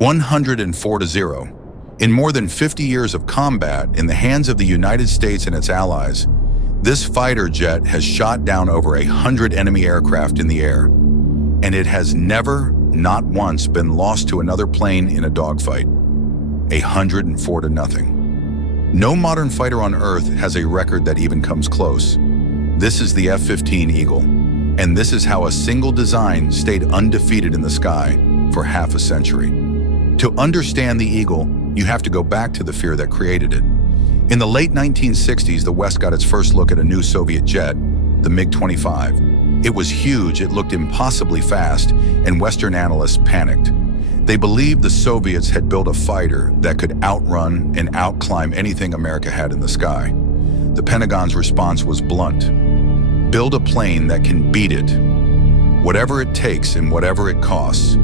104-0. In more than 50 years of combat in the hands of the United States and its allies, this fighter jet has shot down over 100 enemy aircraft in the air, and it has never, not once, been lost to another plane in a dogfight. 104-0. No modern fighter on Earth has a record that even comes close. This is the F-15 Eagle, and this is how a single design stayed undefeated in the sky for half a century. To understand the Eagle, you have to go back to the fear that created it. In the late 1960s, the West got its first look at a new Soviet jet, the MiG-25. It was huge, it looked impossibly fast, and Western analysts panicked. They believed the Soviets had built a fighter that could outrun and outclimb anything America had in the sky. The Pentagon's response was blunt. Build a plane that can beat it, whatever it takes and whatever it costs.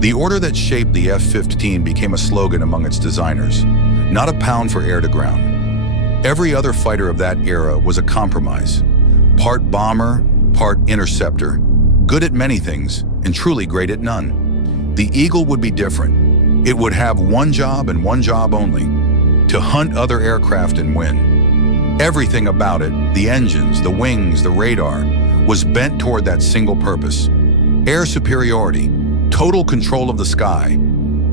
The order that shaped the F-15 became a slogan among its designers, not a pound for air to ground. Every other fighter of that era was a compromise. Part bomber, part interceptor, good at many things and truly great at none. The Eagle would be different. It would have one job and one job only, to hunt other aircraft and win. Everything about it, the engines, the wings, the radar, was bent toward that single purpose: air superiority. Total control of the sky.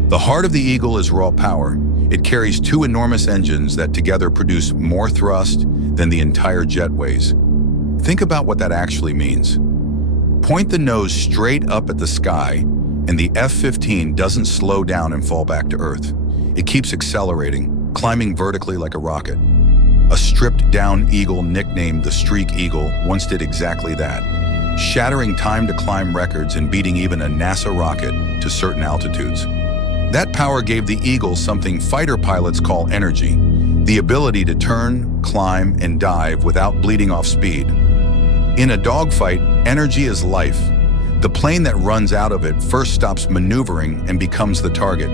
The heart of the Eagle is raw power. It carries two enormous engines that together produce more thrust than the entire jet weighs. Think about what that actually means. Point the nose straight up at the sky, and the F-15 doesn't slow down and fall back to Earth. It keeps accelerating, climbing vertically like a rocket. A stripped-down Eagle nicknamed the Streak Eagle once did exactly that, shattering time-to-climb records and beating even a NASA rocket to certain altitudes. That power gave the Eagle something fighter pilots call energy, the ability to turn, climb, and dive without bleeding off speed. In a dogfight, energy is life. The plane that runs out of it first stops maneuvering and becomes the target.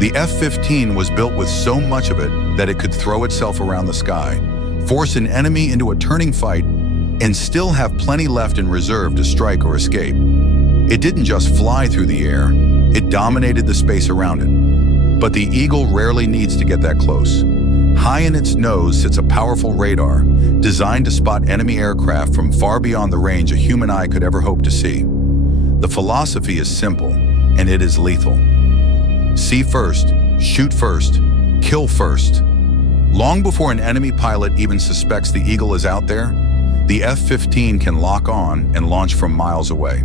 The F-15 was built with so much of it that it could throw itself around the sky, force an enemy into a turning fight, and still have plenty left in reserve to strike or escape. It didn't just fly through the air, it dominated the space around it. But the Eagle rarely needs to get that close. High in its nose sits a powerful radar, designed to spot enemy aircraft from far beyond the range a human eye could ever hope to see. The philosophy is simple, and it is lethal. See first, shoot first, kill first. Long before an enemy pilot even suspects the Eagle is out there, the F-15 can lock on and launch from miles away.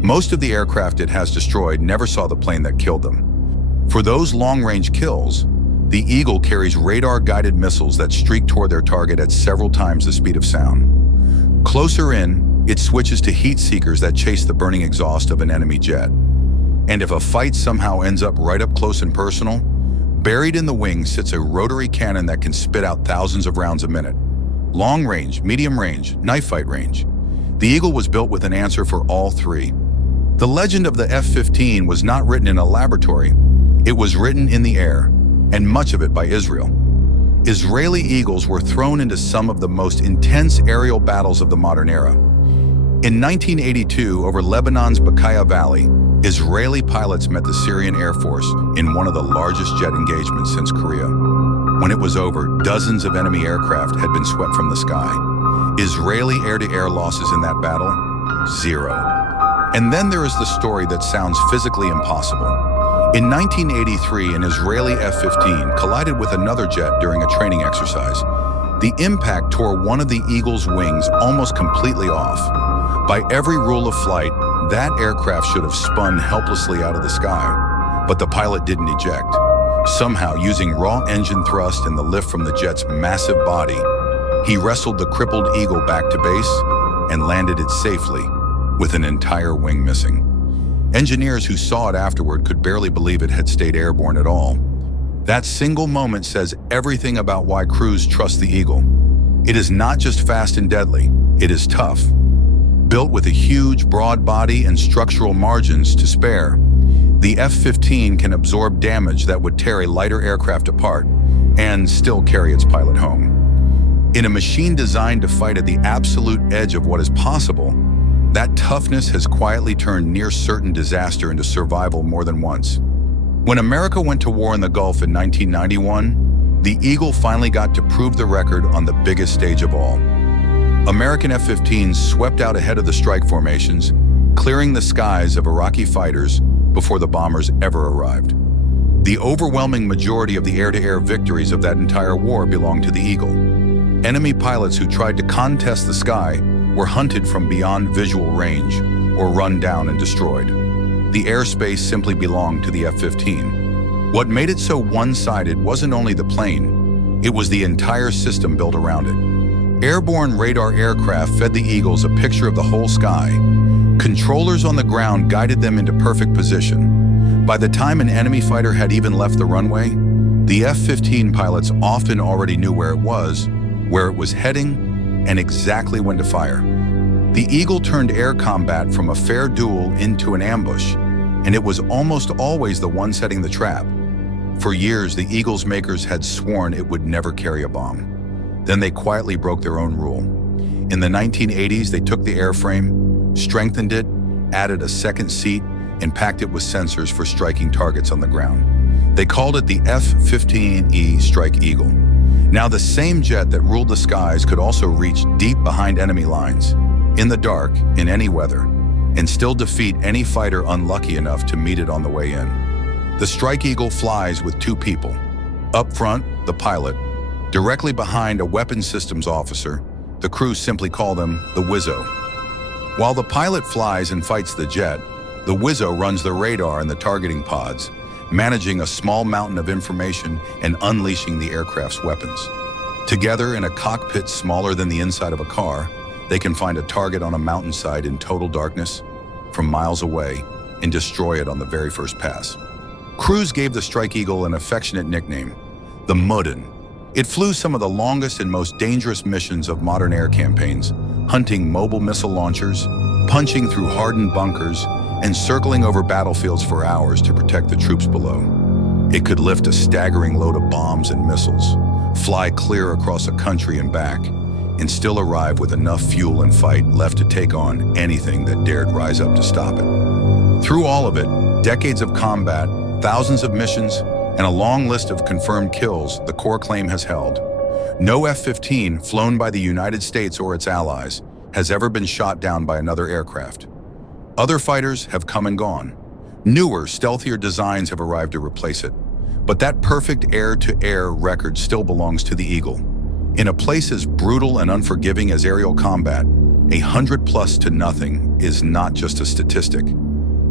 Most of the aircraft it has destroyed never saw the plane that killed them. For those long-range kills, the Eagle carries radar-guided missiles that streak toward their target at several times the speed of sound. Closer in, it switches to heat seekers that chase the burning exhaust of an enemy jet. And if a fight somehow ends up right up close and personal, buried in the wings sits a rotary cannon that can spit out thousands of rounds a minute. Long range, medium range, knife fight range. The Eagle was built with an answer for all three. The legend of the F-15 was not written in a laboratory. It was written in the air, and much of it by Israel. Israeli Eagles were thrown into some of the most intense aerial battles of the modern era. In 1982, over Lebanon's Bekaa Valley, Israeli pilots met the Syrian Air Force in one of the largest jet engagements since Korea. When it was over, dozens of enemy aircraft had been swept from the sky. Israeli air-to-air losses in that battle? 0. And then there is the story that sounds physically impossible. In 1983, an Israeli F-15 collided with another jet during a training exercise. The impact tore one of the Eagle's wings almost completely off. By every rule of flight, that aircraft should have spun helplessly out of the sky. But the pilot didn't eject. Somehow, using raw engine thrust and the lift from the jet's massive body, he wrestled the crippled Eagle back to base and landed it safely, with an entire wing missing. Engineers who saw it afterward could barely believe it had stayed airborne at all. That single moment says everything about why crews trust the Eagle. It is not just fast and deadly, it is tough. Built with a huge, broad body and structural margins to spare, the F-15 can absorb damage that would tear a lighter aircraft apart and still carry its pilot home. In a machine designed to fight at the absolute edge of what is possible, that toughness has quietly turned near-certain disaster into survival more than once. When America went to war in the Gulf in 1991, the Eagle finally got to prove the record on the biggest stage of all. American F-15s swept out ahead of the strike formations, clearing the skies of Iraqi fighters before the bombers ever arrived. The overwhelming majority of the air-to-air victories of that entire war belonged to the Eagle. Enemy pilots who tried to contest the sky were hunted from beyond visual range or run down and destroyed. The airspace simply belonged to the F-15. What made it so one-sided wasn't only the plane, it was the entire system built around it. Airborne radar aircraft fed the Eagles a picture of the whole sky. Controllers on the ground guided them into perfect position. By the time an enemy fighter had even left the runway, the F-15 pilots often already knew where it was heading, and exactly when to fire. The Eagle turned air combat from a fair duel into an ambush, and it was almost always the one setting the trap. For years, the Eagle's makers had sworn it would never carry a bomb. Then they quietly broke their own rule. In the 1980s, they took the airframe, strengthened it, added a second seat, and packed it with sensors for striking targets on the ground. They called it the F-15E Strike Eagle. Now the same jet that ruled the skies could also reach deep behind enemy lines, in the dark, in any weather, and still defeat any fighter unlucky enough to meet it on the way in. The Strike Eagle flies with two people. Up front, the pilot. Directly behind, a weapons systems officer. The crew simply call them the Wizzo. While the pilot flies and fights the jet, the Wizzo runs the radar and the targeting pods, managing a small mountain of information and unleashing the aircraft's weapons. Together in a cockpit smaller than the inside of a car, they can find a target on a mountainside in total darkness from miles away and destroy it on the very first pass. Crews gave the Strike Eagle an affectionate nickname, the Mudhen. It flew some of the longest and most dangerous missions of modern air campaigns, hunting mobile missile launchers, punching through hardened bunkers, and circling over battlefields for hours to protect the troops below. It could lift a staggering load of bombs and missiles, fly clear across a country and back, and still arrive with enough fuel and fight left to take on anything that dared rise up to stop it. Through all of it, decades of combat, thousands of missions, and a long list of confirmed kills, the core claim has held. No F-15 flown by the United States or its allies has ever been shot down by another aircraft. Other fighters have come and gone. Newer, stealthier designs have arrived to replace it. But that perfect air-to-air record still belongs to the Eagle. In a place as brutal and unforgiving as aerial combat, 100+ to nothing is not just a statistic.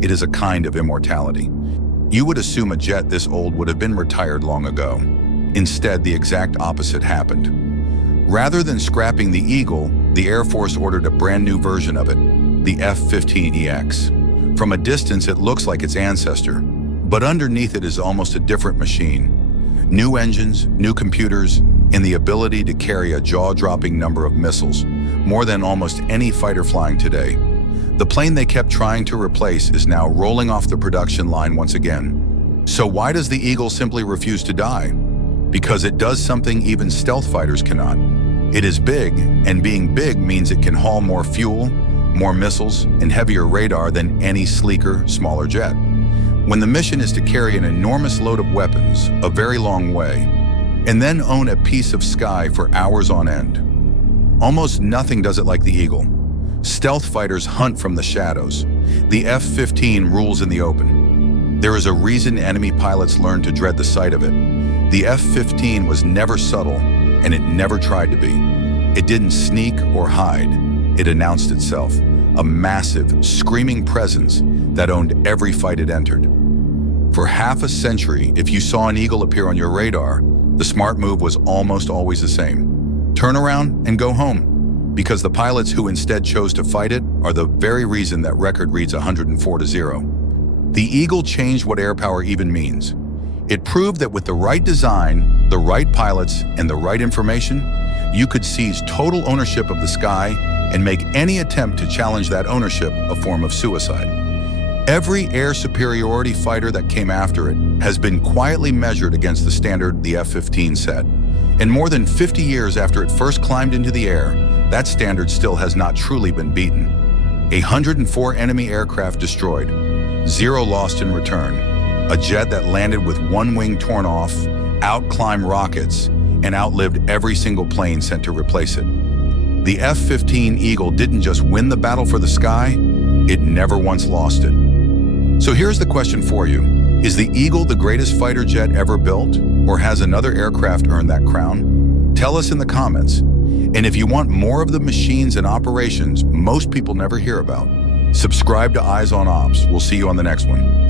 It is a kind of immortality. You would assume a jet this old would have been retired long ago. Instead, the exact opposite happened. Rather than scrapping the Eagle, the Air Force ordered a brand new version of it, the F-15EX. From a distance, it looks like its ancestor, but underneath it is almost a different machine. New engines, new computers, and the ability to carry a jaw-dropping number of missiles, more than almost any fighter flying today. The plane they kept trying to replace is now rolling off the production line once again. So why does the Eagle simply refuse to die? Because it does something even stealth fighters cannot. It is big, and being big means it can haul more fuel, more missiles, and heavier radar than any sleeker, smaller jet. When the mission is to carry an enormous load of weapons a very long way, and then own a piece of sky for hours on end, almost nothing does it like the Eagle. Stealth fighters hunt from the shadows. The F-15 rules in the open. There is a reason enemy pilots learned to dread the sight of it. The F-15 was never subtle, and it never tried to be. It didn't sneak or hide. It announced itself, a massive, screaming presence that owned every fight it entered. For half a century, if you saw an Eagle appear on your radar, the smart move was almost always the same. Turn around and go home, because the pilots who instead chose to fight it are the very reason that record reads 104-0. The Eagle changed what air power even means. It proved that with the right design, the right pilots, and the right information, you could seize total ownership of the sky and make any attempt to challenge that ownership a form of suicide. Every air superiority fighter that came after it has been quietly measured against the standard the F-15 set. And more than 50 years after it first climbed into the air, that standard still has not truly been beaten. 104 enemy aircraft destroyed, 0 lost in return. A jet that landed with one wing torn off, out-climbed rockets, and outlived every single plane sent to replace it. The F-15 Eagle didn't just win the battle for the sky, it never once lost it. So here's the question for you. Is the Eagle the greatest fighter jet ever built, or has another aircraft earned that crown? Tell us in the comments. And if you want more of the machines and operations most people never hear about, subscribe to Eyes on Ops. We'll see you on the next one.